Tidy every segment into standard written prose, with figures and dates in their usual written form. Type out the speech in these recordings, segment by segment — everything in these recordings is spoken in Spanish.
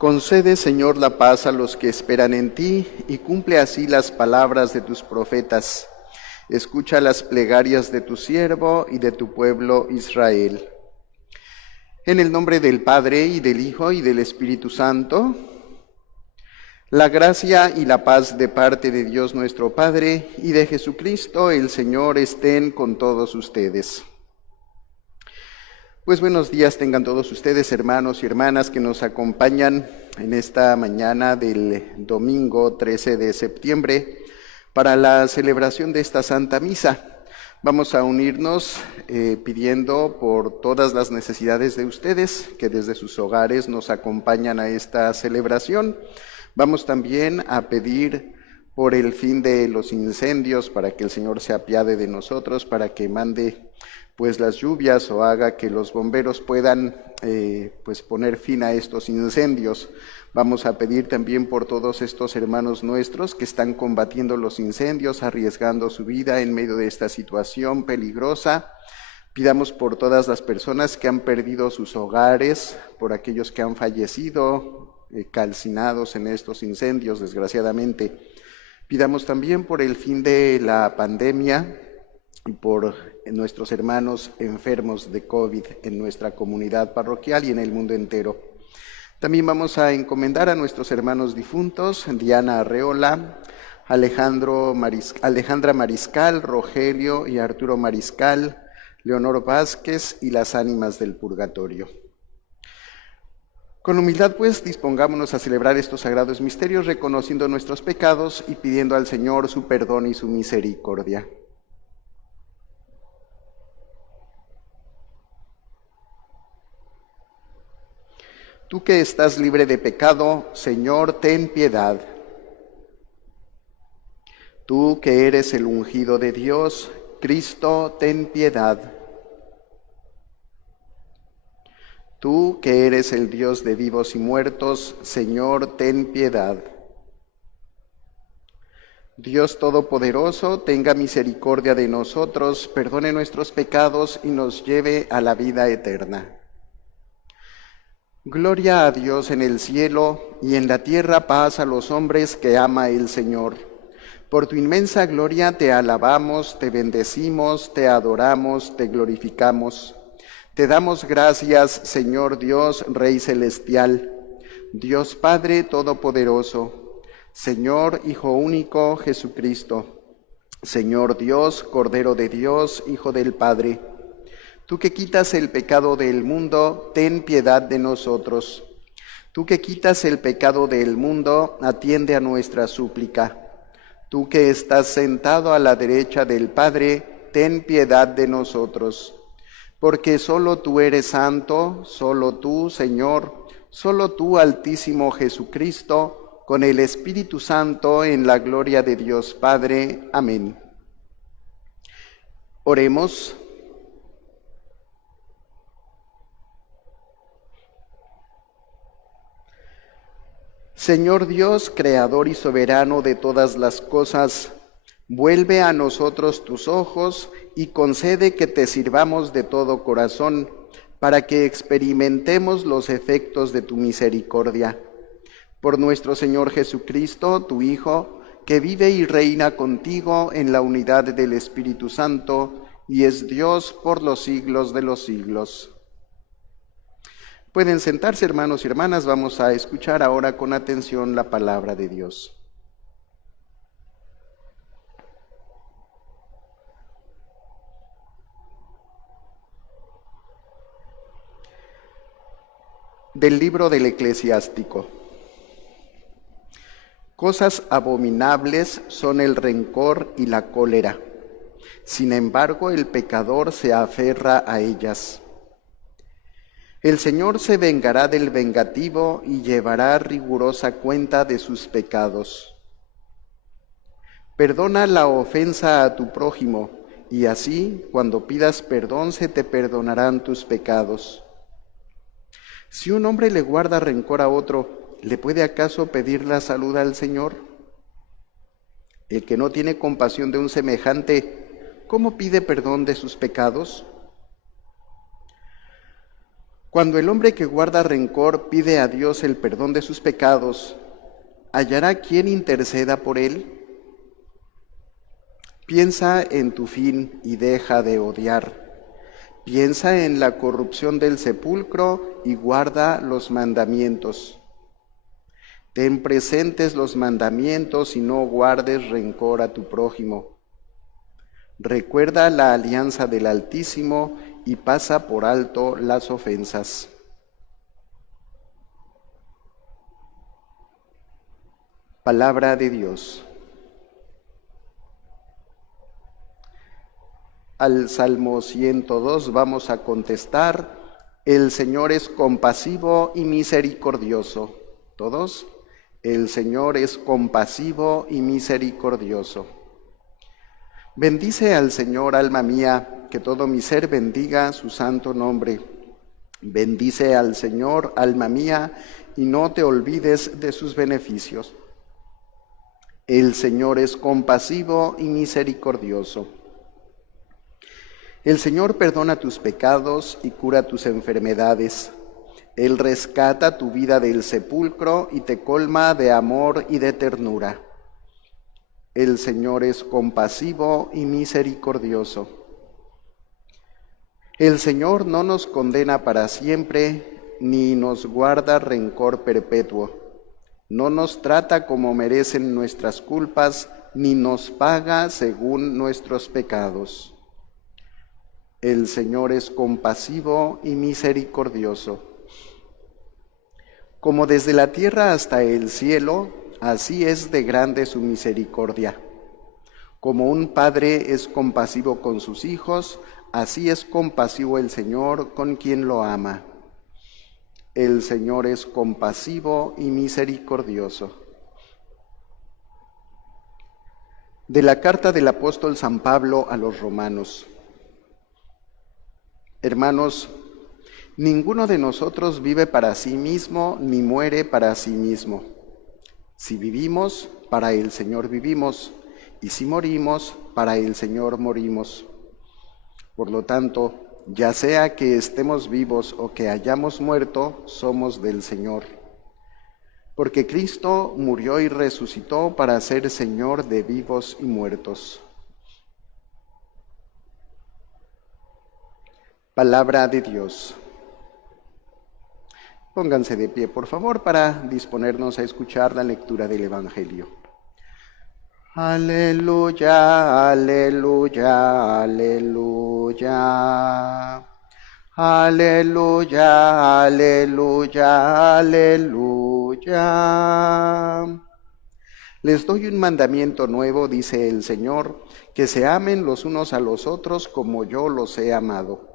Concede, Señor, la paz a los que esperan en ti y cumple así las palabras de tus profetas. Escucha las plegarias de tu siervo y de tu pueblo Israel. En el nombre del Padre, y del Hijo, y del Espíritu Santo, la gracia y la paz de parte de Dios nuestro Padre y de Jesucristo el Señor estén con todos ustedes. Pues buenos días tengan todos ustedes, hermanos y hermanas que nos acompañan en esta mañana del domingo 13 de septiembre para la celebración de esta Santa Misa. Vamos a unirnos pidiendo por todas las necesidades de ustedes que desde sus hogares nos acompañan a esta celebración. Vamos también a pedir por el fin de los incendios, para que el Señor se apiade de nosotros, para que mande pues las lluvias o haga que los bomberos puedan pues poner fin a estos incendios. Vamos a pedir también por todos estos hermanos nuestros que están combatiendo los incendios, arriesgando su vida en medio de esta situación peligrosa. Pidamos por todas las personas que han perdido sus hogares, por aquellos que han fallecido calcinados en estos incendios, desgraciadamente. Pidamos también por el fin de la pandemia y por nuestros hermanos enfermos de COVID en nuestra comunidad parroquial y en el mundo entero. También vamos a encomendar a nuestros hermanos difuntos, Diana Arreola, Alejandra Mariscal, Rogelio y Arturo Mariscal, Leonor Vázquez y las ánimas del purgatorio. Con humildad, pues, dispongámonos a celebrar estos sagrados misterios, reconociendo nuestros pecados y pidiendo al Señor su perdón y su misericordia. Tú que estás libre de pecado, Señor, ten piedad. Tú que eres el ungido de Dios, Cristo, ten piedad. Tú que eres el Dios de vivos y muertos, Señor, ten piedad. Dios Todopoderoso, tenga misericordia de nosotros, perdone nuestros pecados y nos lleve a la vida eterna. Gloria a Dios en el cielo y en la tierra paz a los hombres que ama el Señor. Por tu inmensa gloria te alabamos, te bendecimos, te adoramos, te glorificamos. Te damos gracias, Señor Dios, Rey Celestial, Dios Padre Todopoderoso, Señor Hijo único Jesucristo, Señor Dios, Cordero de Dios, Hijo del Padre. Tú que quitas el pecado del mundo, ten piedad de nosotros. Tú que quitas el pecado del mundo, atiende a nuestra súplica. Tú que estás sentado a la derecha del Padre, ten piedad de nosotros. Porque solo tú eres santo, solo tú, Señor, solo tú, Altísimo Jesucristo, con el Espíritu Santo, en la gloria de Dios Padre. Amén. Oremos. Señor Dios, creador y soberano de todas las cosas, vuelve a nosotros tus ojos y concede que te sirvamos de todo corazón, para que experimentemos los efectos de tu misericordia. Por nuestro Señor Jesucristo, tu Hijo, que vive y reina contigo en la unidad del Espíritu Santo, y es Dios por los siglos de los siglos. Pueden sentarse, hermanos y hermanas, vamos a escuchar ahora con atención la palabra de Dios. Del libro del Eclesiástico. Cosas abominables son el rencor y la cólera. Sin embargo, el pecador se aferra a ellas. El Señor se vengará del vengativo y llevará rigurosa cuenta de sus pecados. Perdona la ofensa a tu prójimo, y así, cuando pidas perdón, se te perdonarán tus pecados. Si un hombre le guarda rencor a otro, ¿le puede acaso pedir la salud al Señor? El que no tiene compasión de un semejante, ¿cómo pide perdón de sus pecados? Cuando el hombre que guarda rencor pide a Dios el perdón de sus pecados, ¿hallará quien interceda por él? Piensa en tu fin y deja de odiar. Piensa en la corrupción del sepulcro y guarda los mandamientos. Ten presentes los mandamientos y no guardes rencor a tu prójimo. Recuerda la alianza del Altísimo y pasa por alto las ofensas. Palabra de Dios. Al Salmo 102 vamos a contestar: el Señor es compasivo y misericordioso. ¿Todos? El Señor es compasivo y misericordioso. Bendice al Señor, alma mía, que todo mi ser bendiga su santo nombre. Bendice al Señor, alma mía, y no te olvides de sus beneficios. El Señor es compasivo y misericordioso. El Señor perdona tus pecados y cura tus enfermedades. Él rescata tu vida del sepulcro y te colma de amor y de ternura. El Señor es compasivo y misericordioso. El Señor no nos condena para siempre, ni nos guarda rencor perpetuo. No nos trata como merecen nuestras culpas, ni nos paga según nuestros pecados. El Señor es compasivo y misericordioso. Como desde la tierra hasta el cielo, así es de grande su misericordia. Como un padre es compasivo con sus hijos, así es compasivo el Señor con quien lo ama. El Señor es compasivo y misericordioso. De la carta del apóstol San Pablo a los romanos. Hermanos, ninguno de nosotros vive para sí mismo ni muere para sí mismo. Si vivimos, para el Señor vivimos, y si morimos, para el Señor morimos. Por lo tanto, ya sea que estemos vivos o que hayamos muerto, somos del Señor. Porque Cristo murió y resucitó para ser Señor de vivos y muertos. Palabra de Dios. Pónganse de pie, por favor, para disponernos a escuchar la lectura del Evangelio. Aleluya, aleluya, aleluya. Aleluya, aleluya, aleluya. Les doy un mandamiento nuevo, dice el Señor, que se amen los unos a los otros como yo los he amado.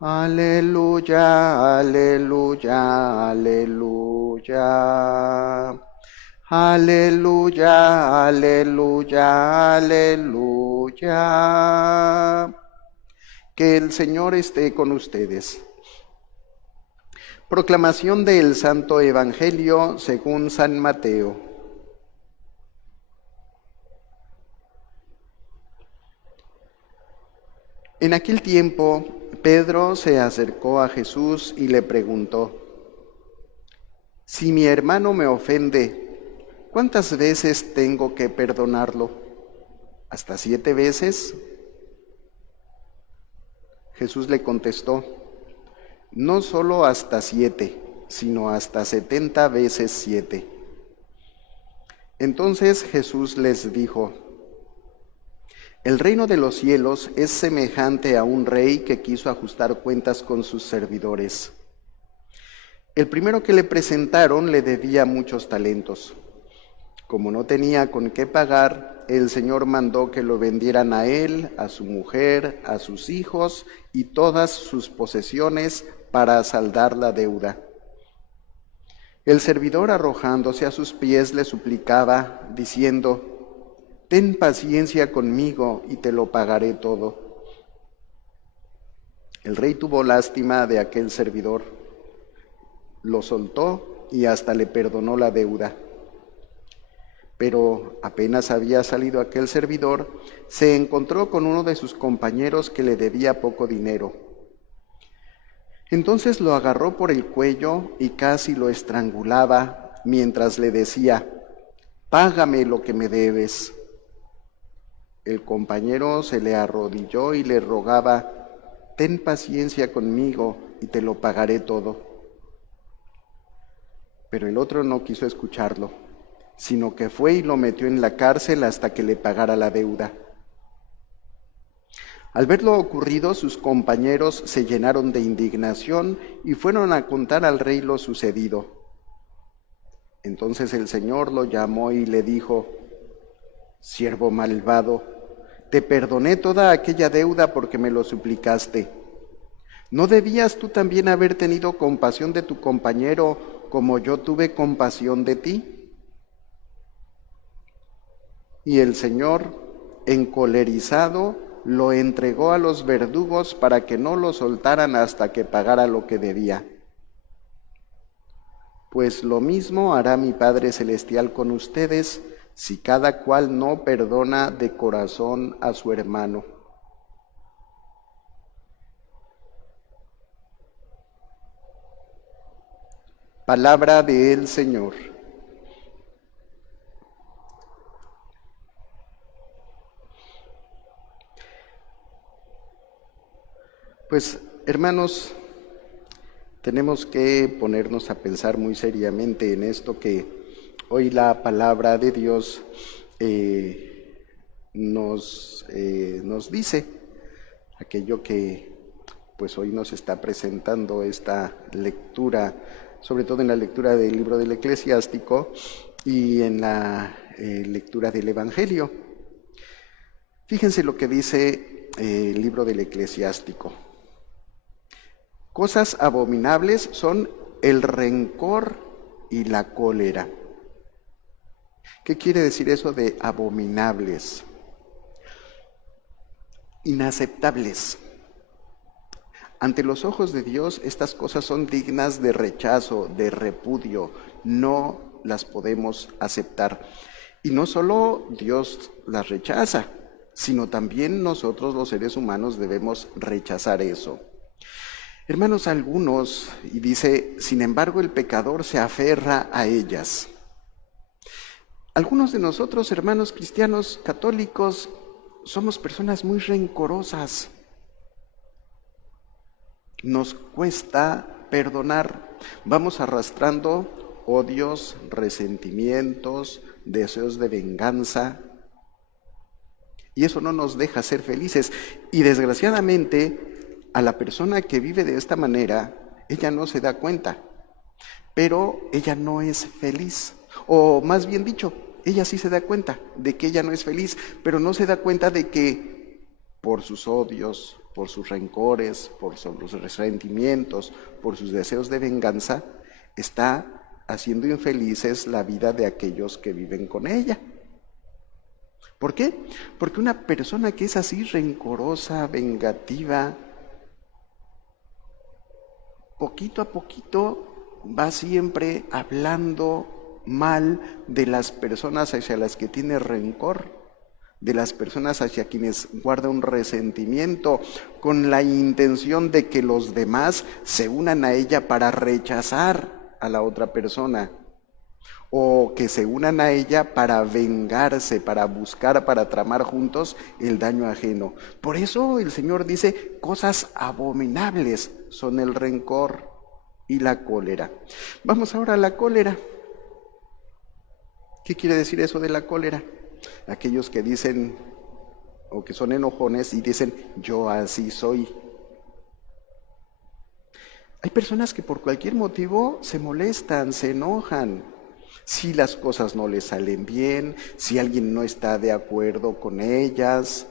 Aleluya, aleluya, aleluya. Aleluya, aleluya, aleluya. Que el Señor esté con ustedes. Proclamación del Santo Evangelio según San Mateo. En aquel tiempo, Pedro se acercó a Jesús y le preguntó: si mi hermano me ofende, ¿cuántas veces tengo que perdonarlo? ¿Hasta 7 veces? Jesús le contestó: no solo hasta 7, sino hasta 70 veces 7. Entonces Jesús les dijo: el reino de los cielos es semejante a un rey que quiso ajustar cuentas con sus servidores. El primero que le presentaron le debía muchos talentos. Como no tenía con qué pagar, el Señor mandó que lo vendieran a él, a su mujer, a sus hijos y todas sus posesiones para saldar la deuda. El servidor, arrojándose a sus pies, le suplicaba, diciendo: ten paciencia conmigo y te lo pagaré todo. El rey tuvo lástima de aquel servidor, lo soltó y hasta le perdonó la deuda. Pero apenas había salido aquel servidor, se encontró con uno de sus compañeros que le debía poco dinero. Entonces lo agarró por el cuello y casi lo estrangulaba mientras le decía: «Págame lo que me debes». El compañero se le arrodilló y le rogaba: «Ten paciencia conmigo y te lo pagaré todo». Pero el otro no quiso escucharlo, sino que fue y lo metió en la cárcel hasta que le pagara la deuda. Al ver lo ocurrido, sus compañeros se llenaron de indignación y fueron a contar al rey lo sucedido. Entonces el Señor lo llamó y le dijo: «Siervo malvado, te perdoné toda aquella deuda porque me lo suplicaste. ¿No debías tú también haber tenido compasión de tu compañero como yo tuve compasión de ti?». Y el Señor, encolerizado, lo entregó a los verdugos para que no lo soltaran hasta que pagara lo que debía. Pues lo mismo hará mi Padre Celestial con ustedes si cada cual no perdona de corazón a su hermano. Palabra del Señor. Pues, hermanos, tenemos que ponernos a pensar muy seriamente en esto que hoy la palabra de Dios nos dice, aquello que pues hoy nos está presentando esta lectura, sobre todo en la lectura del libro del Eclesiástico y en la lectura del Evangelio. Fíjense lo que dice el libro del Eclesiástico. Cosas abominables son el rencor y la cólera. ¿Qué quiere decir eso de abominables? Inaceptables. Ante los ojos de Dios, estas cosas son dignas de rechazo, de repudio. No las podemos aceptar. Y no solo Dios las rechaza, sino también nosotros los seres humanos debemos rechazar eso. Hermanos, algunos, y dice, sin embargo el pecador se aferra a ellas. Algunos de nosotros, hermanos cristianos católicos, somos personas muy rencorosas. Nos cuesta perdonar. Vamos arrastrando odios, resentimientos, deseos de venganza. Y eso no nos deja ser felices. Y desgraciadamente, a la persona que vive de esta manera, ella no se da cuenta, pero ella no es feliz. O más bien dicho, ella sí se da cuenta de que ella no es feliz, pero no se da cuenta de que por sus odios, por sus rencores, por sus resentimientos, por sus deseos de venganza, está haciendo infelices la vida de aquellos que viven con ella. ¿Por qué? Porque una persona que es así rencorosa, vengativa, poquito a poquito va siempre hablando mal de las personas hacia las que tiene rencor, de las personas hacia quienes guarda un resentimiento, con la intención de que los demás se unan a ella para rechazar a la otra persona, o que se unan a ella para vengarse, para buscar, para tramar juntos el daño ajeno. Por eso el Señor dice, cosas abominables son el rencor y la cólera. Vamos ahora a la cólera. ¿Qué quiere decir eso de la cólera? Aquellos que dicen, o que son enojones y dicen, yo así soy. Hay personas que por cualquier motivo se molestan, se enojan. Si las cosas no les salen bien, si alguien no está de acuerdo con ellas,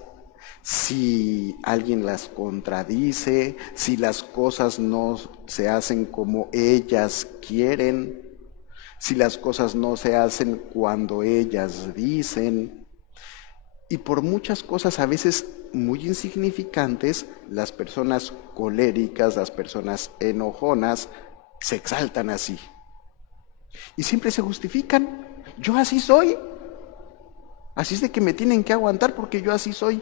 si alguien las contradice, si las cosas no se hacen como ellas quieren, si las cosas no se hacen cuando ellas dicen. Y por muchas cosas a veces muy insignificantes, las personas coléricas, las personas enojonas, se exaltan así. Y siempre se justifican. Yo así soy. Así es de que me tienen que aguantar porque yo así soy.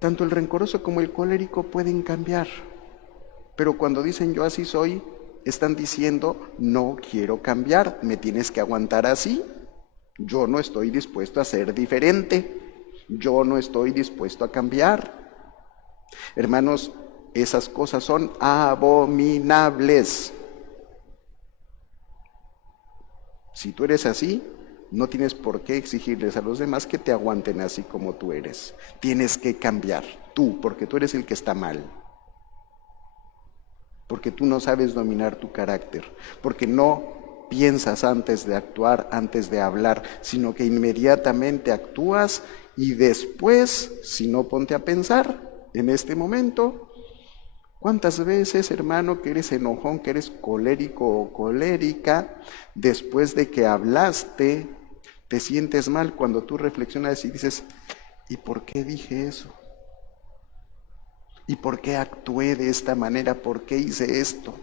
Tanto el rencoroso como el colérico pueden cambiar, pero cuando dicen yo así soy, están diciendo no quiero cambiar, me tienes que aguantar así, yo no estoy dispuesto a ser diferente, yo no estoy dispuesto a cambiar. Hermanos, esas cosas son abominables. Si tú eres así, no tienes por qué exigirles a los demás que te aguanten así como tú eres. Tienes que cambiar tú, porque tú eres el que está mal. Porque tú no sabes dominar tu carácter, porque no piensas antes de actuar, antes de hablar, sino que inmediatamente actúas y después, si no, ponte a pensar en este momento. ¿Cuántas veces, hermano, que eres enojón, que eres colérico o colérica, después de que hablaste, te sientes mal cuando tú reflexionas y dices, ¿y por qué dije eso? ¿Y por qué actué de esta manera? ¿Por qué hice esto?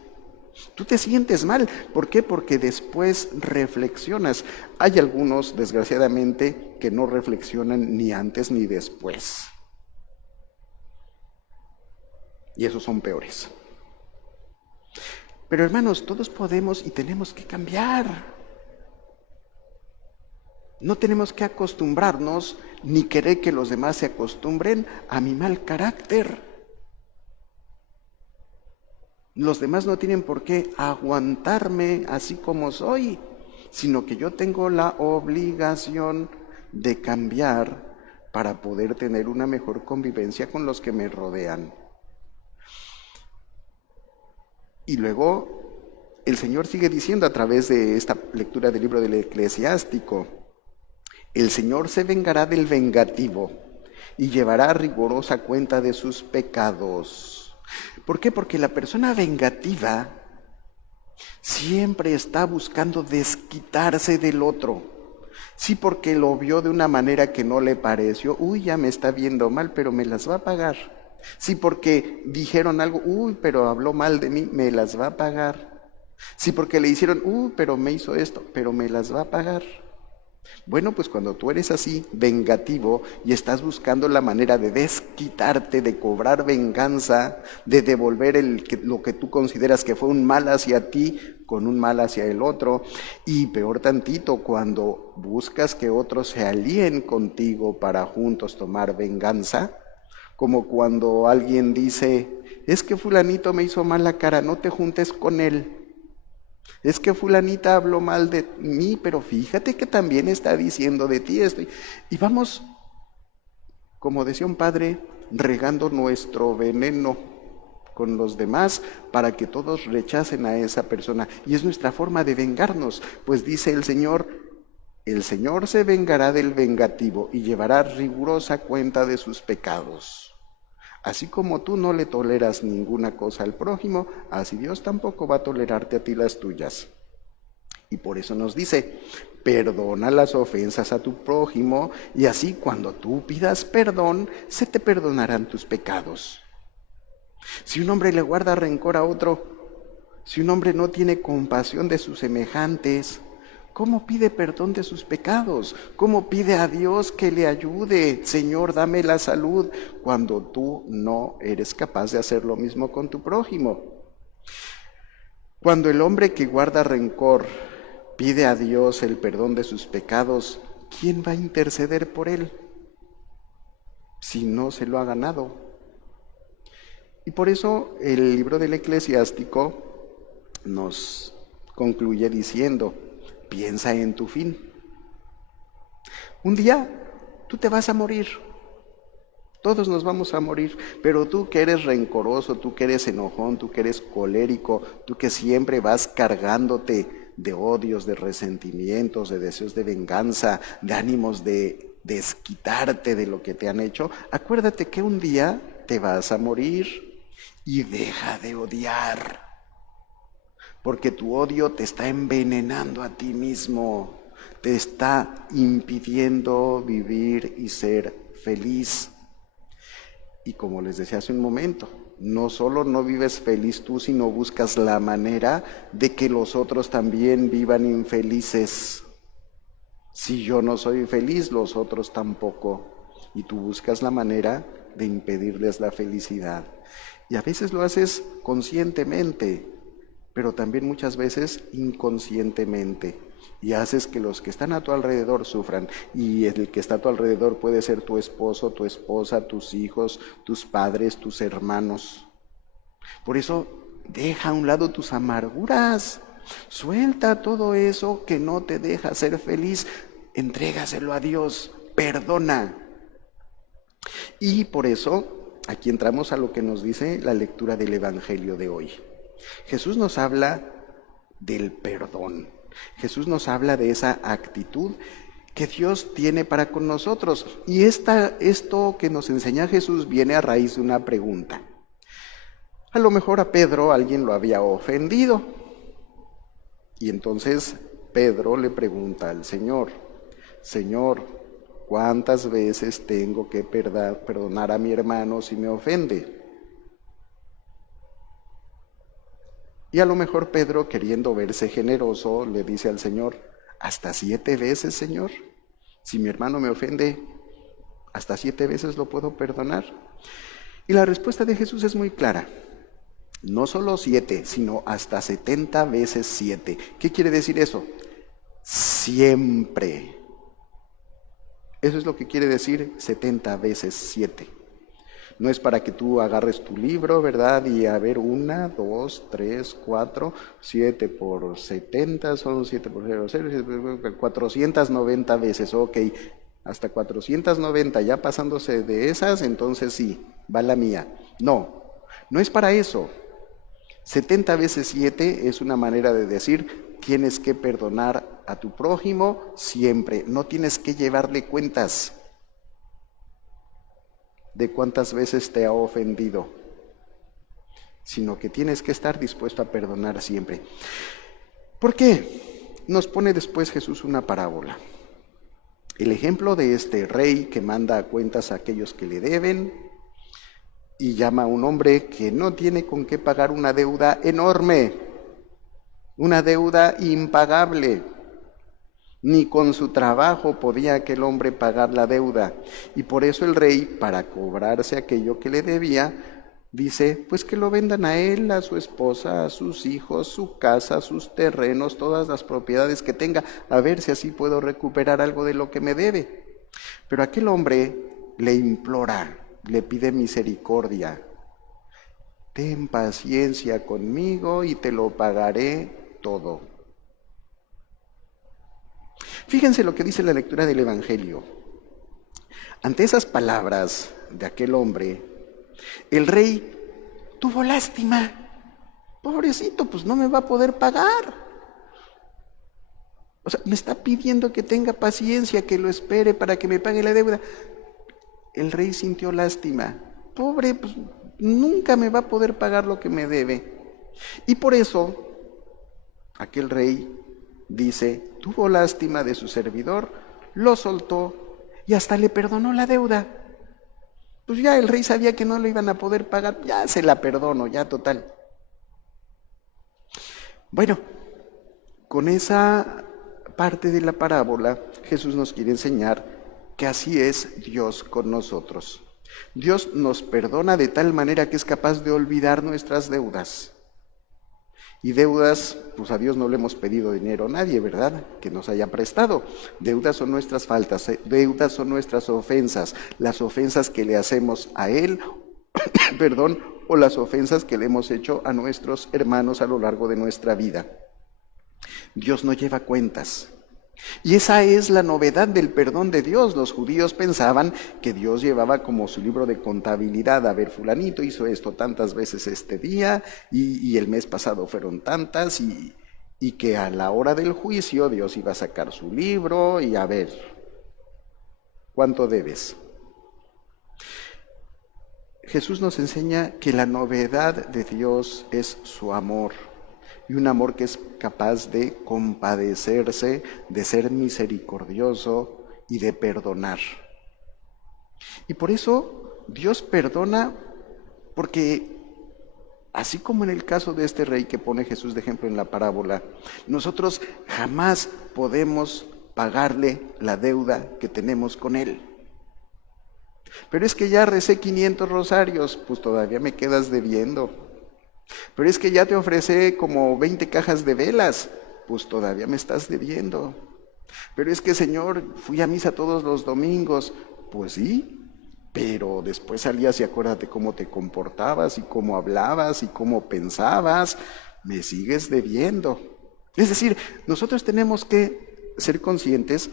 Tú te sientes mal. ¿Por qué? Porque después reflexionas. Hay algunos, desgraciadamente, que no reflexionan ni antes ni después. Y esos son peores. Pero hermanos, todos podemos y tenemos que cambiar. No tenemos que acostumbrarnos ni querer que los demás se acostumbren a mi mal carácter. Los demás no tienen por qué aguantarme así como soy, sino que yo tengo la obligación de cambiar para poder tener una mejor convivencia con los que me rodean. Y luego el Señor sigue diciendo a través de esta lectura del libro del Eclesiástico, el Señor se vengará del vengativo y llevará rigurosa cuenta de sus pecados. ¿Por qué? Porque la persona vengativa siempre está buscando desquitarse del otro. Sí, porque lo vio de una manera que no le pareció. Uy, ya me está viendo mal, pero me las va a pagar. Sí, porque dijeron algo. Uy, pero habló mal de mí, me las va a pagar. Sí, porque le hicieron. Uy, pero me hizo esto, pero me las va a pagar. Bueno, pues cuando tú eres así, vengativo, y estás buscando la manera de desquitarte, de cobrar venganza, de devolver lo que tú consideras que fue un mal hacia ti con un mal hacia el otro, y peor tantito, cuando buscas que otros se alíen contigo para juntos tomar venganza, como cuando alguien dice, es que fulanito me hizo mala cara, no te juntes con él. Es que fulanita habló mal de mí, pero fíjate que también está diciendo de ti esto. Y vamos, como decía un padre, regando nuestro veneno con los demás para que todos rechacen a esa persona. Y es nuestra forma de vengarnos, pues dice el Señor se vengará del vengativo y llevará rigurosa cuenta de sus pecados. Así como tú no le toleras ninguna cosa al prójimo, así Dios tampoco va a tolerarte a ti las tuyas. Y por eso nos dice, perdona las ofensas a tu prójimo, y así cuando tú pidas perdón, se te perdonarán tus pecados. Si un hombre le guarda rencor a otro, si un hombre no tiene compasión de sus semejantes, ¿cómo pide perdón de sus pecados? ¿Cómo pide a Dios que le ayude? Señor, dame la salud, cuando tú no eres capaz de hacer lo mismo con tu prójimo. Cuando el hombre que guarda rencor pide a Dios el perdón de sus pecados, ¿quién va a interceder por él si no se lo ha ganado? Y por eso el libro del Eclesiástico nos concluye diciendo, piensa en tu fin. Un día tú te vas a morir. Todos nos vamos a morir, pero tú que eres rencoroso, tú que eres enojón, tú que eres colérico, tú que siempre vas cargándote de odios, de resentimientos, de deseos de venganza, de ánimos de desquitarte de lo que te han hecho, acuérdate que un día te vas a morir y deja de odiar. Porque tu odio te está envenenando a ti mismo, te está impidiendo vivir y ser feliz. Y como les decía hace un momento, no solo no vives feliz tú, sino buscas la manera de que los otros también vivan infelices. Si yo no soy feliz, los otros tampoco. Y tú buscas la manera de impedirles la felicidad. Y a veces lo haces conscientemente, pero también muchas veces inconscientemente. Y haces que los que están a tu alrededor sufran. Y el que está a tu alrededor puede ser tu esposo, tu esposa, tus hijos, tus padres, tus hermanos. Por eso, deja a un lado tus amarguras. Suelta todo eso que no te deja ser feliz. Entrégaselo a Dios. Perdona. Y por eso, aquí entramos a lo que nos dice la lectura del Evangelio de hoy. Jesús nos habla del perdón. Jesús nos habla de esa actitud que Dios tiene para con nosotros. Y esto que nos enseña Jesús viene a raíz de una pregunta. A lo mejor a Pedro alguien lo había ofendido. Y entonces Pedro le pregunta al Señor, Señor, ¿cuántas veces tengo que perdonar a mi hermano si me ofende? Y a lo mejor Pedro, queriendo verse generoso, le dice al Señor, ¿hasta 7 veces, Señor? Si mi hermano me ofende, ¿hasta 7 veces lo puedo perdonar? Y la respuesta de Jesús es muy clara. No solo 7, sino hasta 70 veces 7. ¿Qué quiere decir eso? Siempre. Eso es lo que quiere decir 70 veces 7. No es para que tú agarres tu libro, ¿verdad? Y a ver, 1, 2, 3, 4, 7 por 70 son 7 por 0, 490 veces. Ok, hasta 490, ya pasándose de esas, entonces sí, va la mía. No, no es para eso. 70 veces 7 es una manera de decir, tienes que perdonar a tu prójimo siempre, no tienes que llevarle cuentas de cuántas veces te ha ofendido, sino que tienes que estar dispuesto a perdonar siempre. ¿Por qué? Nos pone después Jesús una parábola. El ejemplo de este rey que manda a cuentas a aquellos que le deben y llama a un hombre que no tiene con qué pagar una deuda enorme, una deuda impagable. Ni con su trabajo podía aquel hombre pagar la deuda. Y por eso el rey, para cobrarse aquello que le debía, dice, pues que lo vendan a él, a su esposa, a sus hijos, su casa, sus terrenos, todas las propiedades que tenga, a ver si así puedo recuperar algo de lo que me debe. Pero aquel hombre le implora, le pide misericordia. Ten paciencia conmigo y te lo pagaré todo. Fíjense lo que dice la lectura del Evangelio. Ante esas palabras de aquel hombre, el rey tuvo lástima. Pobrecito, pues no me va a poder pagar. O sea, me está pidiendo que tenga paciencia, que lo espere para que me pague la deuda. El rey sintió lástima. Pobre, pues nunca me va a poder pagar lo que me debe. Y por eso, aquel rey dice, tuvo lástima de su servidor, lo soltó y hasta le perdonó la deuda. Pues ya el rey sabía que no lo iban a poder pagar, ya se la perdono, ya total. Bueno, con esa parte de la parábola, Jesús nos quiere enseñar que así es Dios con nosotros. Dios nos perdona de tal manera que es capaz de olvidar nuestras deudas. Y deudas, pues a Dios no le hemos pedido dinero a nadie, ¿verdad? Que nos haya prestado. Deudas son nuestras faltas, deudas son nuestras ofensas, las ofensas que le hacemos a Él, perdón, o las ofensas que le hemos hecho a nuestros hermanos a lo largo de nuestra vida. Dios no lleva cuentas. Y esa es la novedad del perdón de Dios. Los judíos pensaban que Dios llevaba como su libro de contabilidad. A ver, fulanito hizo esto tantas veces este día y el mes pasado fueron tantas y que a la hora del juicio Dios iba a sacar su libro y a ver, ¿cuánto debes? Jesús nos enseña que la novedad de Dios es su amor. Y un amor que es capaz de compadecerse, de ser misericordioso y de perdonar. Y por eso Dios perdona, porque así como en el caso de este rey que pone Jesús de ejemplo en la parábola, nosotros jamás podemos pagarle la deuda que tenemos con él. Pero es que ya recé 500 rosarios, pues todavía me quedas debiendo. Pero es que ya te ofrecí como 20 cajas de velas, pues todavía me estás debiendo. Pero es que, Señor, fui a misa todos los domingos, pues sí, pero después salías y acuérdate cómo te comportabas y cómo hablabas y cómo pensabas, me sigues debiendo. Es decir, nosotros tenemos que ser conscientes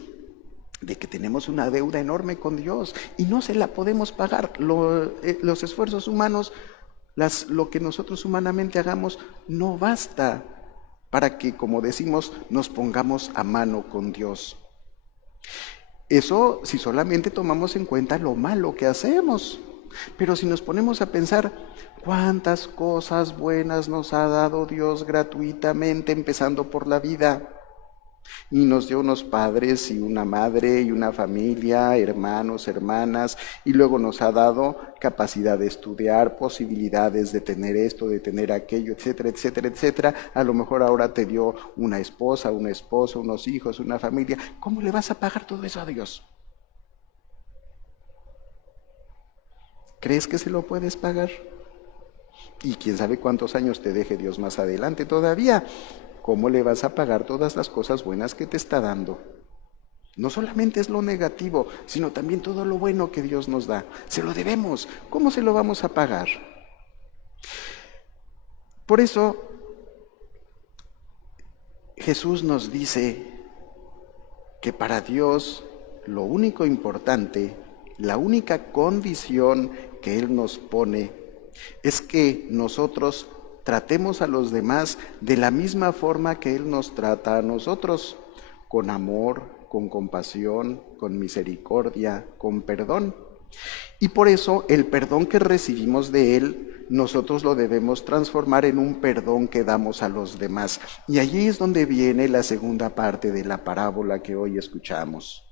de que tenemos una deuda enorme con Dios y no se la podemos pagar. Los esfuerzos humanos, lo que nosotros humanamente hagamos, no basta para que, como decimos, nos pongamos a mano con Dios. Eso si solamente tomamos en cuenta lo malo que hacemos. Pero si nos ponemos a pensar cuántas cosas buenas nos ha dado Dios gratuitamente, empezando por la vida, y nos dio unos padres y una madre y una familia, hermanos, hermanas, y luego nos ha dado capacidad de estudiar, posibilidades de tener esto, de tener aquello, etcétera, etcétera, etcétera. A lo mejor ahora te dio una esposa, un esposo, unos hijos, una familia. ¿Cómo le vas a pagar todo eso a Dios? ¿Crees que se lo puedes pagar? Y quién sabe cuántos años te deje Dios más adelante todavía. ¿Cómo le vas a pagar todas las cosas buenas que te está dando? No solamente es lo negativo, sino también todo lo bueno que Dios nos da. Se lo debemos. ¿Cómo se lo vamos a pagar? Por eso, Jesús nos dice que para Dios lo único importante, la única condición que Él nos pone es que nosotros tratemos a los demás de la misma forma que Él nos trata a nosotros, con amor, con compasión, con misericordia, con perdón. Y por eso el perdón que recibimos de Él, nosotros lo debemos transformar en un perdón que damos a los demás. Y allí es donde viene la segunda parte de la parábola que hoy escuchamos.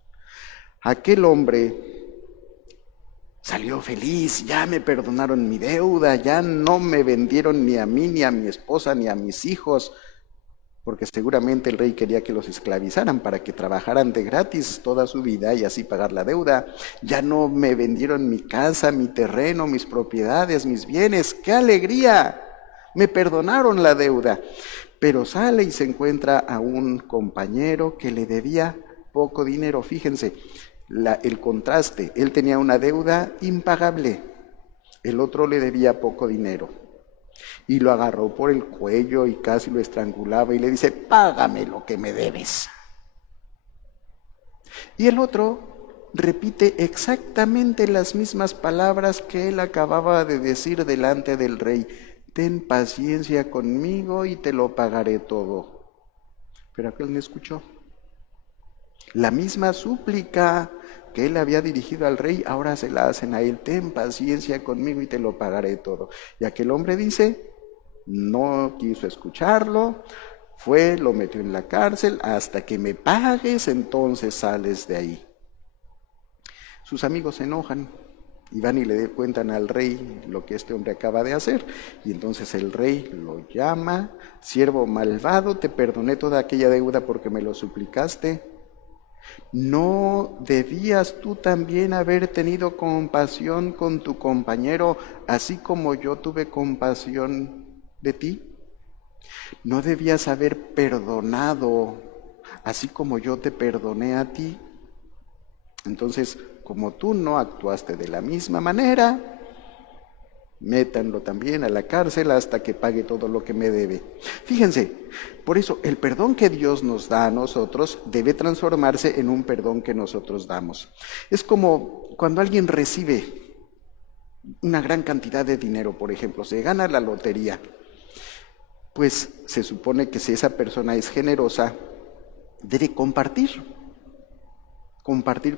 Aquel hombre salió feliz, ya me perdonaron mi deuda, ya no me vendieron ni a mí, ni a mi esposa, ni a mis hijos, porque seguramente el rey quería que los esclavizaran para que trabajaran de gratis toda su vida y así pagar la deuda. Ya no me vendieron mi casa, mi terreno, mis propiedades, mis bienes. ¡Qué alegría! Me perdonaron la deuda. Pero sale y se encuentra a un compañero que le debía poco dinero. Fíjense, el contraste, él tenía una deuda impagable, el otro le debía poco dinero y lo agarró por el cuello y casi lo estrangulaba y le dice, págame lo que me debes. Y el otro repite exactamente las mismas palabras que él acababa de decir delante del rey, ten paciencia conmigo y te lo pagaré todo. Pero aquel no escuchó. La misma súplica que él había dirigido al rey, ahora se la hacen a él, ten paciencia conmigo y te lo pagaré todo. Y aquel hombre dice, no quiso escucharlo, fue, lo metió en la cárcel, hasta que me pagues, entonces sales de ahí. Sus amigos se enojan y van y le cuentan al rey lo que este hombre acaba de hacer. Y entonces el rey lo llama, siervo malvado, te perdoné toda aquella deuda porque me lo suplicaste. ¿No debías tú también haber tenido compasión con tu compañero, así como yo tuve compasión de ti? ¿No debías haber perdonado, así como yo te perdoné a ti? Entonces, como tú no actuaste de la misma manera, métanlo también a la cárcel hasta que pague todo lo que me debe. Fíjense, por eso el perdón que Dios nos da a nosotros debe transformarse en un perdón que nosotros damos. Es como cuando alguien recibe una gran cantidad de dinero, por ejemplo, se gana la lotería, pues se supone que si esa persona es generosa, debe compartir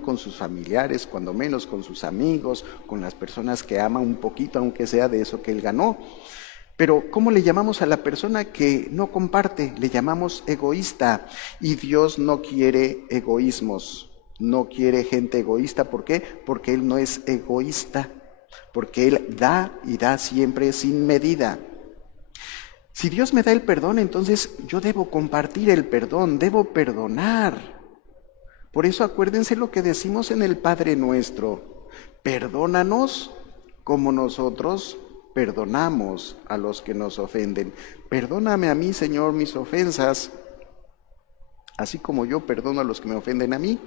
con sus familiares, cuando menos con sus amigos, con las personas que ama un poquito, aunque sea de eso que él ganó. Pero ¿cómo le llamamos a la persona que no comparte? Le llamamos egoísta, y Dios no quiere egoísmos, no quiere gente egoísta. ¿Por qué? Porque Él no es egoísta, porque Él da y da siempre sin medida. Si Dios me da el perdón, entonces yo debo compartir el perdón, debo perdonar. Por eso acuérdense lo que decimos en el Padre Nuestro, perdónanos como nosotros perdonamos a los que nos ofenden. Perdóname a mí, Señor, mis ofensas, así como yo perdono a los que me ofenden a mí.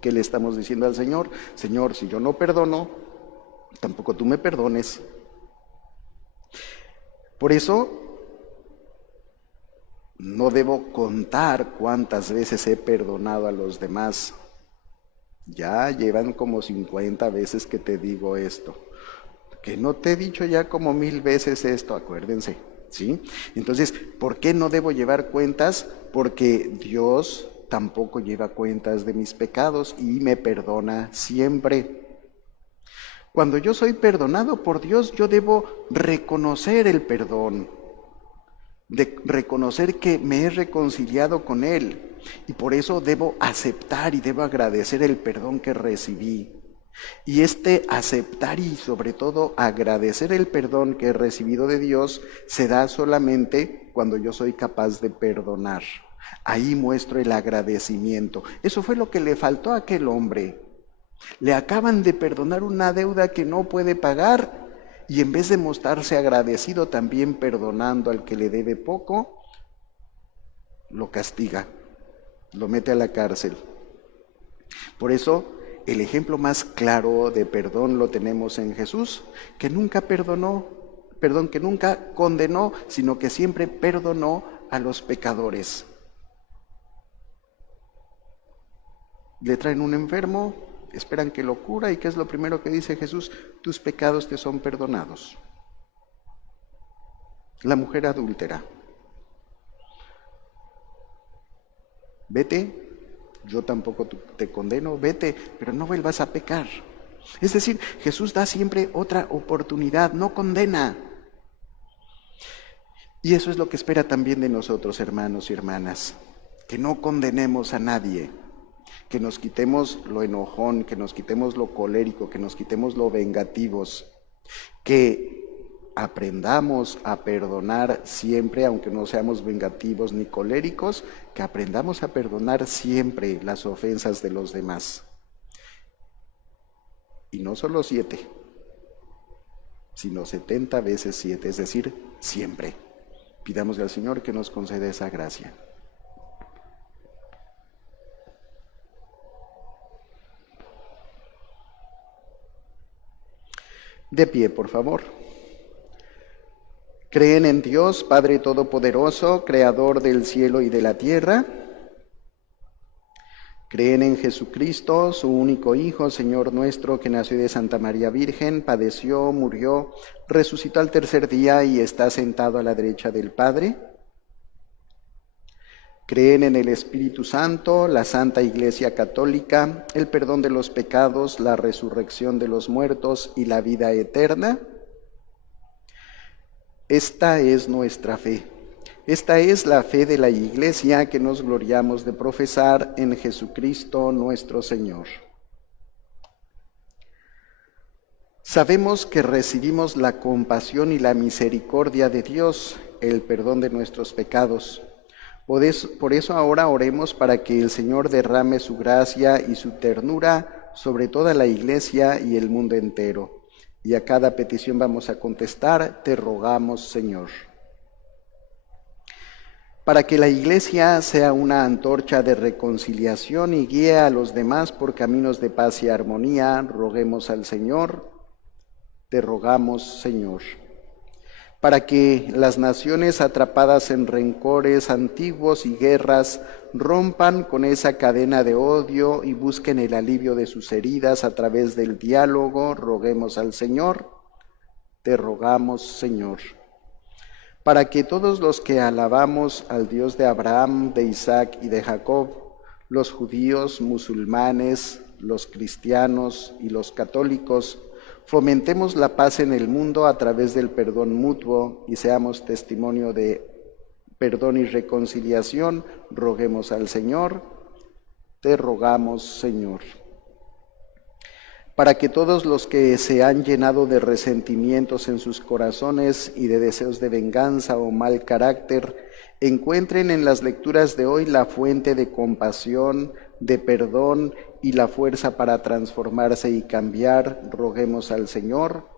¿Qué le estamos diciendo al Señor? Señor, si yo no perdono, tampoco tú me perdones. Por eso, no debo contar cuántas veces he perdonado a los demás. Ya llevan como 50 veces que te digo esto. Que no te he dicho ya como 1000 veces esto, acuérdense, ¿sí? Entonces, ¿por qué no debo llevar cuentas? Porque Dios tampoco lleva cuentas de mis pecados y me perdona siempre. Cuando yo soy perdonado por Dios, yo debo reconocer el perdón, de reconocer que me he reconciliado con Él, y por eso debo aceptar y debo agradecer el perdón que recibí. Y este aceptar y sobre todo agradecer el perdón que he recibido de Dios se da solamente cuando yo soy capaz de perdonar. Ahí muestro el agradecimiento. Eso fue lo que le faltó a aquel hombre. Le acaban de perdonar una deuda que no puede pagar y en vez de mostrarse agradecido también perdonando al que le debe poco, lo castiga, lo mete a la cárcel. Por eso, el ejemplo más claro de perdón lo tenemos en Jesús, que nunca que nunca condenó, sino que siempre perdonó a los pecadores. Le traen un enfermo, esperan que lo cura, ¿y qué es lo primero que dice Jesús? Tus pecados te son perdonados. La mujer adúltera. Vete. Yo tampoco te condeno, vete, pero no vuelvas a pecar. Es decir, Jesús da siempre otra oportunidad, no condena. Y eso es lo que espera también de nosotros, hermanos y hermanas, que no condenemos a nadie, que nos quitemos lo enojón, que nos quitemos lo colérico, que nos quitemos lo vengativos, que aprendamos a perdonar siempre, aunque no seamos vengativos ni coléricos, que aprendamos a perdonar siempre las ofensas de los demás. Y no solo 7, sino 70 veces 7, es decir, siempre. Pidámosle al Señor que nos conceda esa gracia. De pie, por favor. ¿Creen en Dios, Padre Todopoderoso, Creador del cielo y de la tierra? ¿Creen en Jesucristo, su único Hijo, Señor nuestro, que nació de Santa María Virgen, padeció, murió, resucitó al tercer día y está sentado a la derecha del Padre? ¿Creen en el Espíritu Santo, la Santa Iglesia Católica, el perdón de los pecados, la resurrección de los muertos y la vida eterna? Esta es nuestra fe. Esta es la fe de la Iglesia que nos gloriamos de profesar en Jesucristo nuestro Señor. Sabemos que recibimos la compasión y la misericordia de Dios, el perdón de nuestros pecados. Por eso ahora oremos para que el Señor derrame su gracia y su ternura sobre toda la Iglesia y el mundo entero. Y a cada petición vamos a contestar, te rogamos, Señor. Para que la Iglesia sea una antorcha de reconciliación y guíe a los demás por caminos de paz y armonía, roguemos al Señor, te rogamos, Señor. Para que las naciones atrapadas en rencores antiguos y guerras rompan con esa cadena de odio y busquen el alivio de sus heridas a través del diálogo, roguemos al Señor, te rogamos, Señor. Para que todos los que alabamos al Dios de Abraham, de Isaac y de Jacob, los judíos, musulmanes, los cristianos y los católicos, fomentemos la paz en el mundo a través del perdón mutuo y seamos testimonio de perdón y reconciliación, roguemos al Señor, te rogamos, Señor. Para que todos los que se han llenado de resentimientos en sus corazones y de deseos de venganza o mal carácter, encuentren en las lecturas de hoy la fuente de compasión, de perdón y la fuerza para transformarse y cambiar, roguemos al Señor.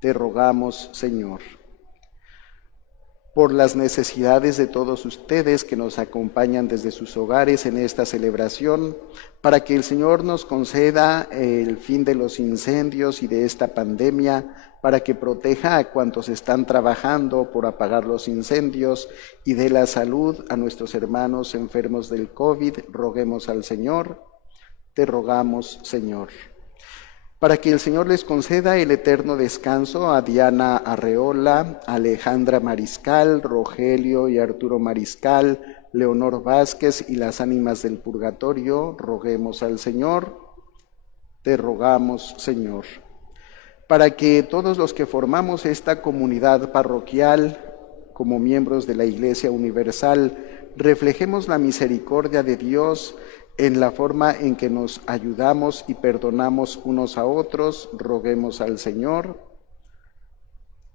Te rogamos, Señor. Por las necesidades de todos ustedes que nos acompañan desde sus hogares en esta celebración, para que el Señor nos conceda el fin de los incendios y de esta pandemia, para que proteja a cuantos están trabajando por apagar los incendios y dé la salud a nuestros hermanos enfermos del COVID, roguemos al Señor. Te rogamos, Señor. Para que el Señor les conceda el eterno descanso a Diana Arreola, Alejandra Mariscal, Rogelio y Arturo Mariscal, Leonor Vázquez y las ánimas del purgatorio, roguemos al Señor. Te rogamos, Señor. Para que todos los que formamos esta comunidad parroquial, como miembros de la Iglesia Universal, reflejemos la misericordia de Dios en la forma en que nos ayudamos y perdonamos unos a otros, roguemos al Señor.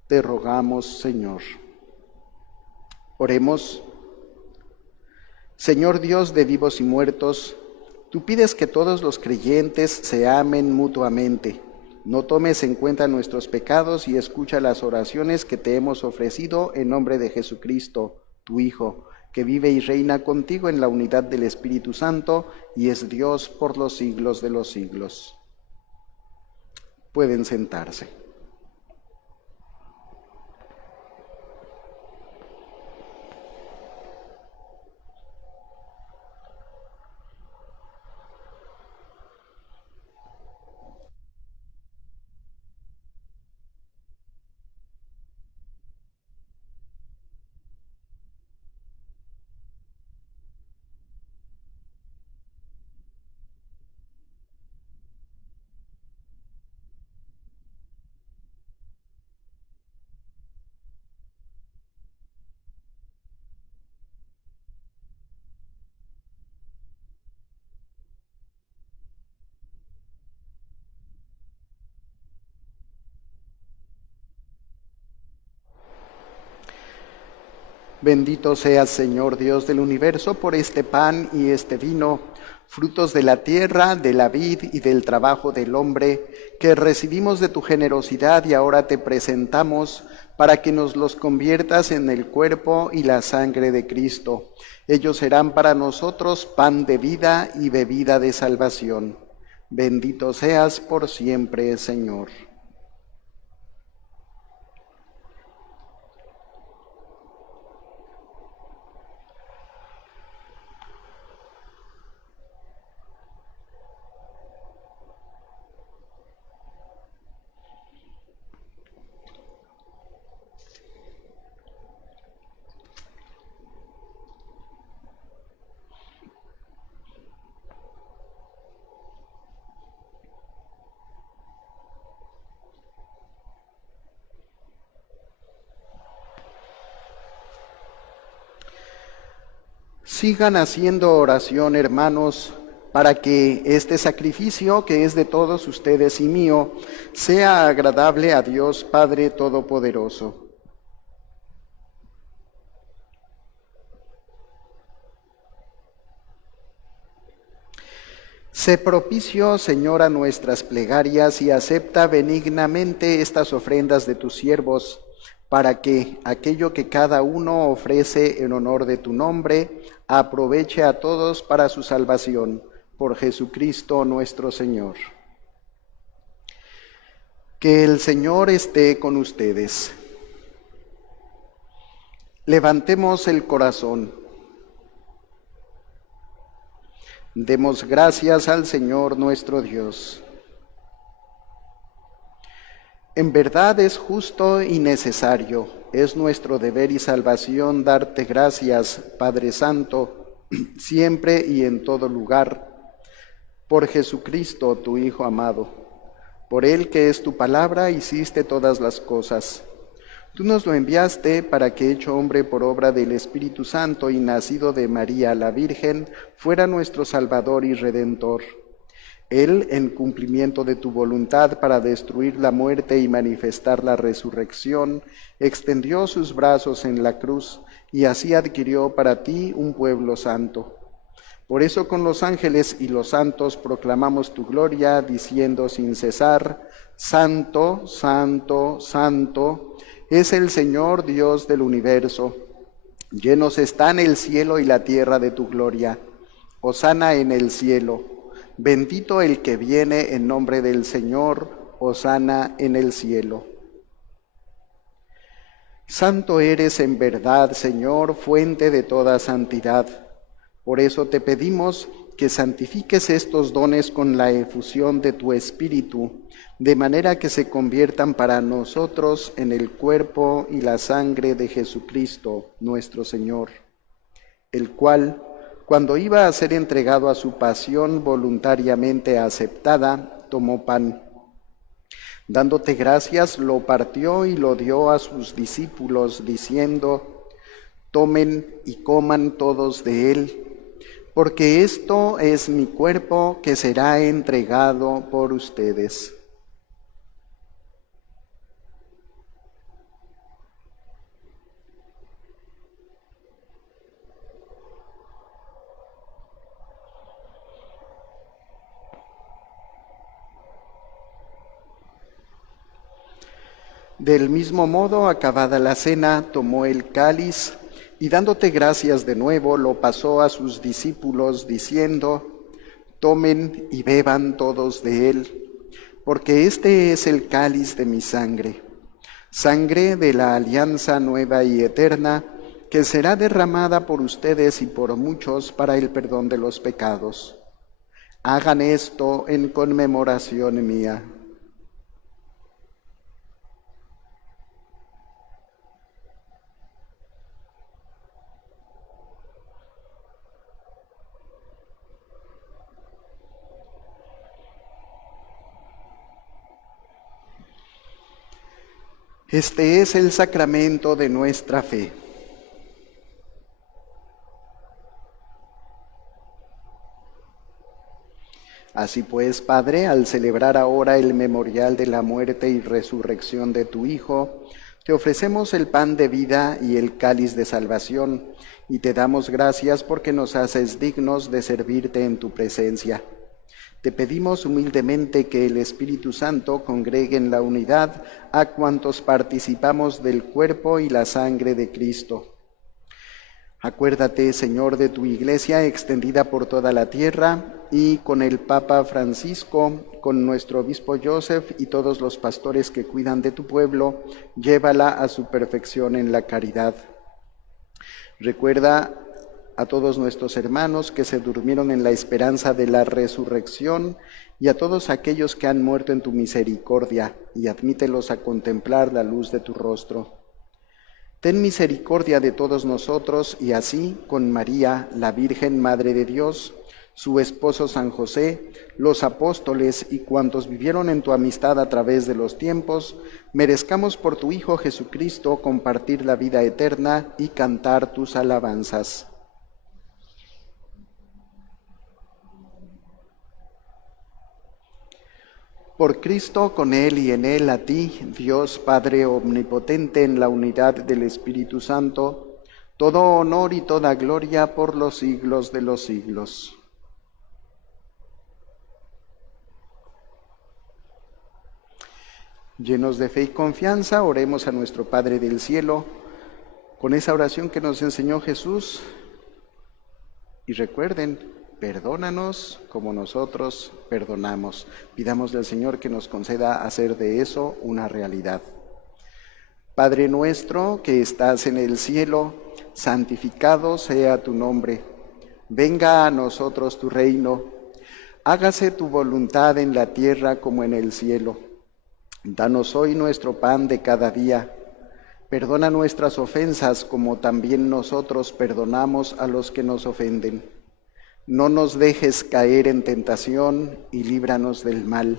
Te rogamos, Señor. Oremos. Señor Dios de vivos y muertos, tú pides que todos los creyentes se amen mutuamente. No tomes en cuenta nuestros pecados y escucha las oraciones que te hemos ofrecido en nombre de Jesucristo, tu Hijo, que vive y reina contigo en la unidad del Espíritu Santo y es Dios por los siglos de los siglos. Pueden sentarse. Bendito seas, Señor Dios del universo, por este pan y este vino, frutos de la tierra, de la vid y del trabajo del hombre, que recibimos de tu generosidad y ahora te presentamos para que nos los conviertas en el cuerpo y la sangre de Cristo. Ellos serán para nosotros pan de vida y bebida de salvación. Bendito seas por siempre, Señor. Sigan haciendo oración, hermanos, para que este sacrificio, que es de todos ustedes y mío, sea agradable a Dios Padre Todopoderoso. Sé propicio, Señor, a nuestras plegarias y acepta benignamente estas ofrendas de tus siervos, para que aquello que cada uno ofrece en honor de tu nombre aproveche a todos para su salvación, por Jesucristo nuestro Señor. Que el Señor esté con ustedes. Levantemos el corazón. Demos gracias al Señor nuestro Dios. En verdad es justo y necesario, es nuestro deber y salvación darte gracias, Padre Santo, siempre y en todo lugar, por Jesucristo, tu Hijo amado. Por Él, que es tu palabra, hiciste todas las cosas. Tú nos lo enviaste para que, hecho hombre por obra del Espíritu Santo y nacido de María la Virgen, fuera nuestro Salvador y Redentor. Él, en cumplimiento de tu voluntad para destruir la muerte y manifestar la resurrección, extendió sus brazos en la cruz y así adquirió para ti un pueblo santo. Por eso con los ángeles y los santos proclamamos tu gloria, diciendo sin cesar: Santo, Santo, Santo, es el Señor Dios del universo. Llenos están el cielo y la tierra de tu gloria. Hosana en el cielo. Bendito el que viene en nombre del Señor. Hosana en el cielo. Santo eres en verdad, Señor, fuente de toda santidad. Por eso te pedimos que santifiques estos dones con la efusión de tu Espíritu, de manera que se conviertan para nosotros en el cuerpo y la sangre de Jesucristo, nuestro Señor, el cual, cuando iba a ser entregado a su pasión voluntariamente aceptada, tomó pan. Dándote gracias, lo partió y lo dio a sus discípulos, diciendo: Tomen y coman todos de él, porque esto es mi cuerpo que será entregado por ustedes. Del mismo modo, acabada la cena, tomó el cáliz y dándote gracias de nuevo, lo pasó a sus discípulos, diciendo: Tomen y beban todos de él, porque este es el cáliz de mi sangre, sangre de la alianza nueva y eterna, que será derramada por ustedes y por muchos para el perdón de los pecados. Hagan esto en conmemoración mía. Este es el sacramento de nuestra fe. Así pues, Padre, al celebrar ahora el memorial de la muerte y resurrección de tu Hijo, te ofrecemos el pan de vida y el cáliz de salvación, y te damos gracias porque nos haces dignos de servirte en tu presencia. Te pedimos humildemente que el Espíritu Santo congregue en la unidad a cuantos participamos del cuerpo y la sangre de Cristo. Acuérdate, Señor, de tu Iglesia extendida por toda la tierra, y con el Papa Francisco, con nuestro obispo Joseph y todos los pastores que cuidan de tu pueblo, llévala a su perfección en la caridad. Recuerda a todos nuestros hermanos que se durmieron en la esperanza de la resurrección, y a todos aquellos que han muerto en tu misericordia, y admítelos a contemplar la luz de tu rostro. Ten misericordia de todos nosotros, y así, con María, la Virgen Madre de Dios, su esposo San José, los apóstoles y cuantos vivieron en tu amistad a través de los tiempos, merezcamos por tu Hijo Jesucristo compartir la vida eterna y cantar tus alabanzas. Por Cristo, con Él y en Él, a ti, Dios Padre omnipotente, en la unidad del Espíritu Santo, todo honor y toda gloria por los siglos de los siglos. Llenos de fe y confianza, oremos a nuestro Padre del cielo, con esa oración que nos enseñó Jesús. Y recuerden, perdónanos como nosotros perdonamos. Pidámosle al Señor que nos conceda hacer de eso una realidad. Padre nuestro que estás en el cielo, santificado sea tu nombre. Venga a nosotros tu reino. Hágase tu voluntad en la tierra como en el cielo. Danos hoy nuestro pan de cada día. Perdona nuestras ofensas como también nosotros perdonamos a los que nos ofenden. No nos dejes caer en tentación y líbranos del mal.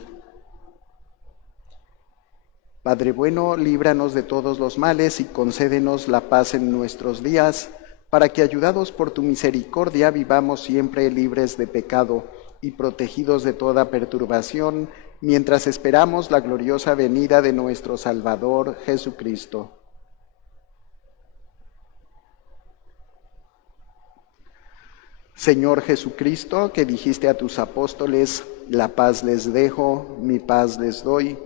Padre bueno, líbranos de todos los males y concédenos la paz en nuestros días, para que, ayudados por tu misericordia, vivamos siempre libres de pecado y protegidos de toda perturbación, mientras esperamos la gloriosa venida de nuestro Salvador Jesucristo. Señor Jesucristo, que dijiste a tus apóstoles, la paz les dejo, mi paz les doy,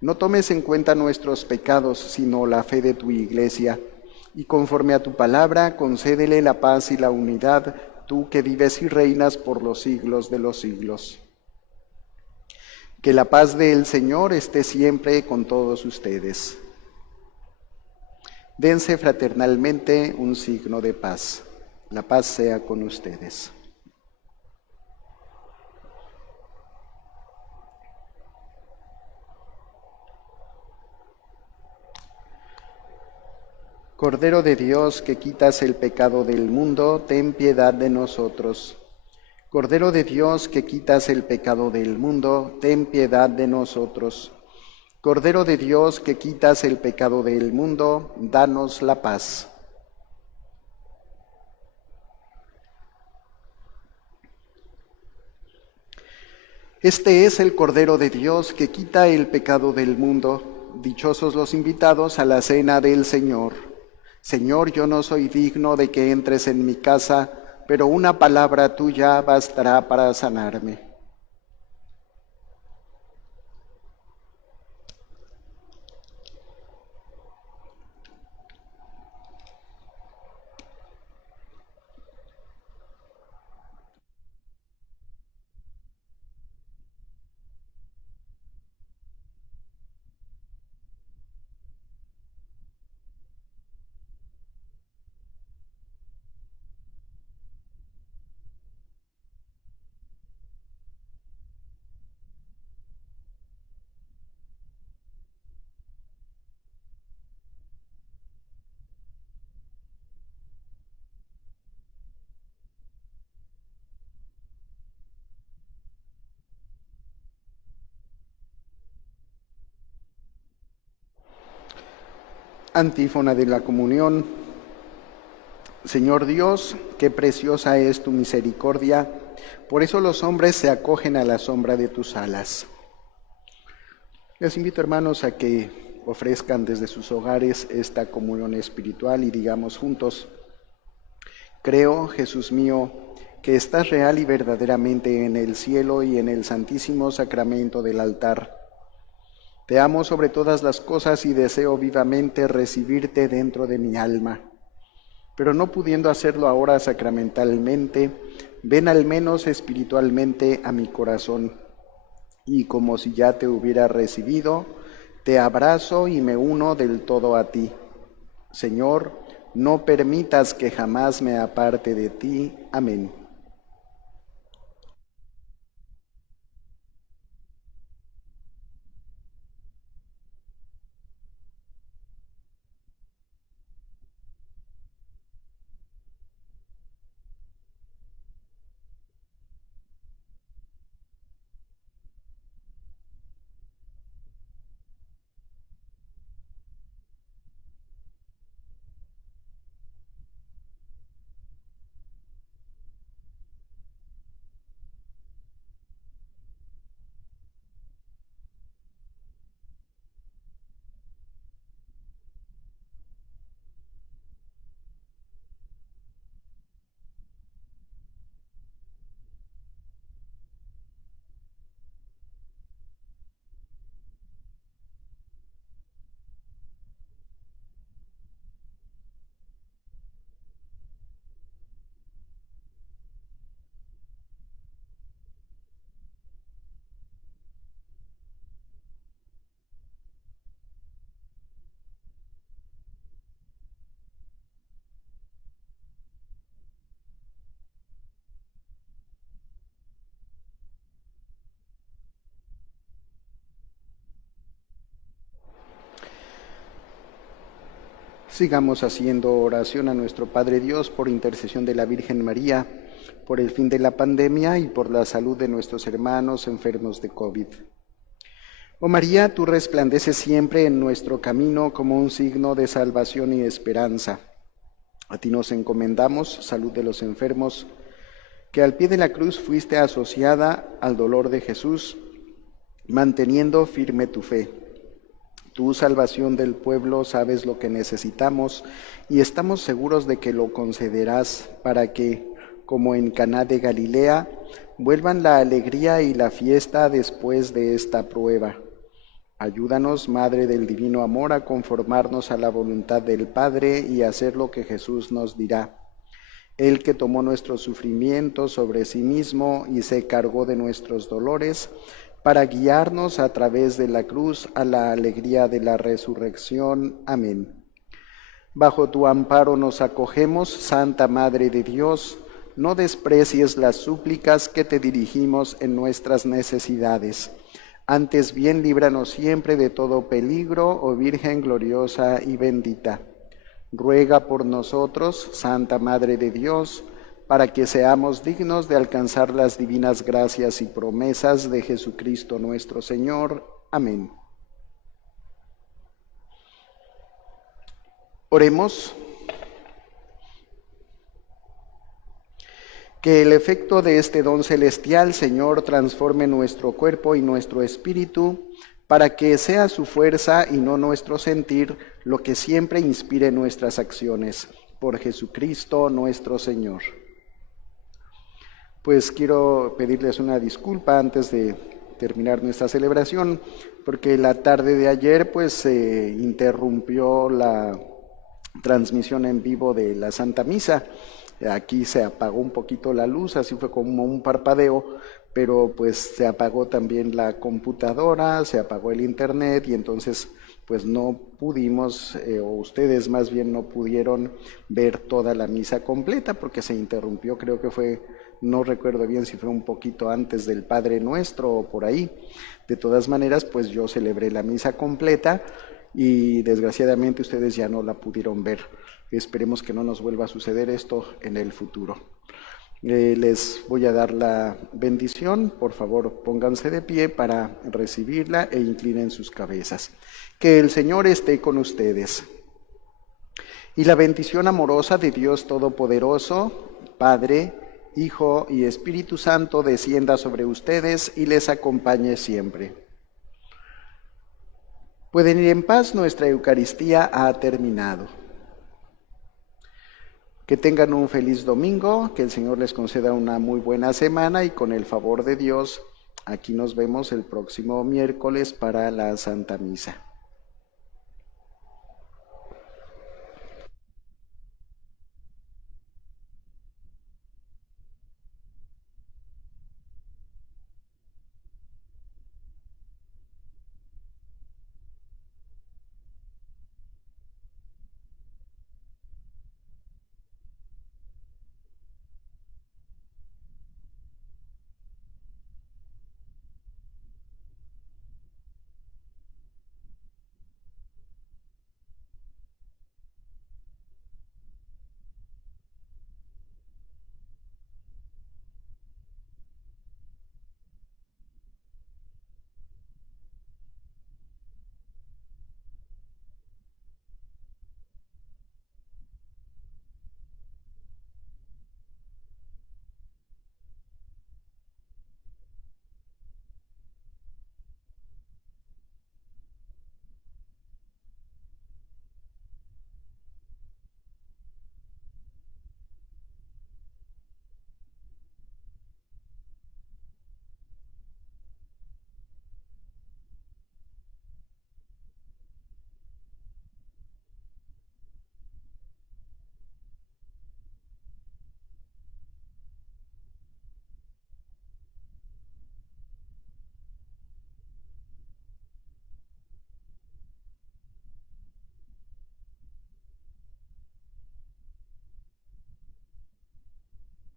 no tomes en cuenta nuestros pecados, sino la fe de tu Iglesia, y conforme a tu palabra, concédele la paz y la unidad, tú que vives y reinas por los siglos de los siglos. Que la paz del Señor esté siempre con todos ustedes. Dense fraternalmente un signo de paz. La paz sea con ustedes. Cordero de Dios, que quitas el pecado del mundo, ten piedad de nosotros. Cordero de Dios, que quitas el pecado del mundo, ten piedad de nosotros. Cordero de Dios, que quitas el pecado del mundo, danos la paz. Este es el Cordero de Dios que quita el pecado del mundo. Dichosos los invitados a la cena del Señor. Señor, yo no soy digno de que entres en mi casa, pero una palabra tuya bastará para sanarme. Antífona de la comunión. Señor Dios, qué preciosa es tu misericordia, por eso los hombres se acogen a la sombra de tus alas. Les invito, hermanos, a que ofrezcan desde sus hogares esta comunión espiritual y digamos juntos: creo, Jesús mío, que estás real y verdaderamente en el cielo y en el santísimo sacramento del altar. Te amo sobre todas las cosas y deseo vivamente recibirte dentro de mi alma. Pero no pudiendo hacerlo ahora sacramentalmente, ven al menos espiritualmente a mi corazón. Y como si ya te hubiera recibido, te abrazo y me uno del todo a ti. Señor, no permitas que jamás me aparte de ti. Amén. Sigamos haciendo oración a nuestro Padre Dios por intercesión de la Virgen María, por el fin de la pandemia y por la salud de nuestros hermanos enfermos de COVID. Oh María, tú resplandeces siempre en nuestro camino como un signo de salvación y esperanza. A ti nos encomendamos, salud de los enfermos, que al pie de la cruz fuiste asociada al dolor de Jesús, manteniendo firme tu fe. Tú, salvación del pueblo, sabes lo que necesitamos y estamos seguros de que lo concederás para que, como en Caná de Galilea, vuelvan la alegría y la fiesta después de esta prueba. Ayúdanos, Madre del Divino Amor, a conformarnos a la voluntad del Padre y hacer lo que Jesús nos dirá. Él que tomó nuestros sufrimientos sobre sí mismo y se cargó de nuestros dolores, para guiarnos a través de la cruz a la alegría de la resurrección. Amén. Bajo tu amparo nos acogemos, Santa Madre de Dios. No desprecies las súplicas que te dirigimos en nuestras necesidades. Antes bien, líbranos siempre de todo peligro, oh Virgen gloriosa y bendita. Ruega por nosotros, Santa Madre de Dios, para que seamos dignos de alcanzar las divinas gracias y promesas de Jesucristo nuestro Señor. Amén. Oremos. Que el efecto de este don celestial, Señor, transforme nuestro cuerpo y nuestro espíritu, para que sea su fuerza y no nuestro sentir lo que siempre inspire nuestras acciones. Por Jesucristo nuestro Señor. Pues quiero pedirles una disculpa antes de terminar nuestra celebración, porque la tarde de ayer pues se interrumpió la transmisión en vivo de la Santa Misa. Aquí se apagó un poquito la luz, así fue como un parpadeo, pero pues se apagó también la computadora, se apagó el internet y entonces pues no pudimos, o ustedes más bien no pudieron ver toda la misa completa porque se interrumpió, creo que fue, no recuerdo bien si fue un poquito antes del Padre Nuestro o por ahí. De todas maneras, pues yo celebré la misa completa y desgraciadamente ustedes ya no la pudieron ver. Esperemos que no nos vuelva a suceder esto en el futuro. Les voy a dar la bendición. Por favor, pónganse de pie para recibirla e inclinen sus cabezas. Que el Señor esté con ustedes. Y la bendición amorosa de Dios Todopoderoso, Padre, Hijo y Espíritu Santo, descienda sobre ustedes y les acompañe siempre. Pueden ir en paz, nuestra Eucaristía ha terminado. Que tengan un feliz domingo, que el Señor les conceda una muy buena semana y con el favor de Dios, aquí nos vemos el próximo miércoles para la Santa Misa.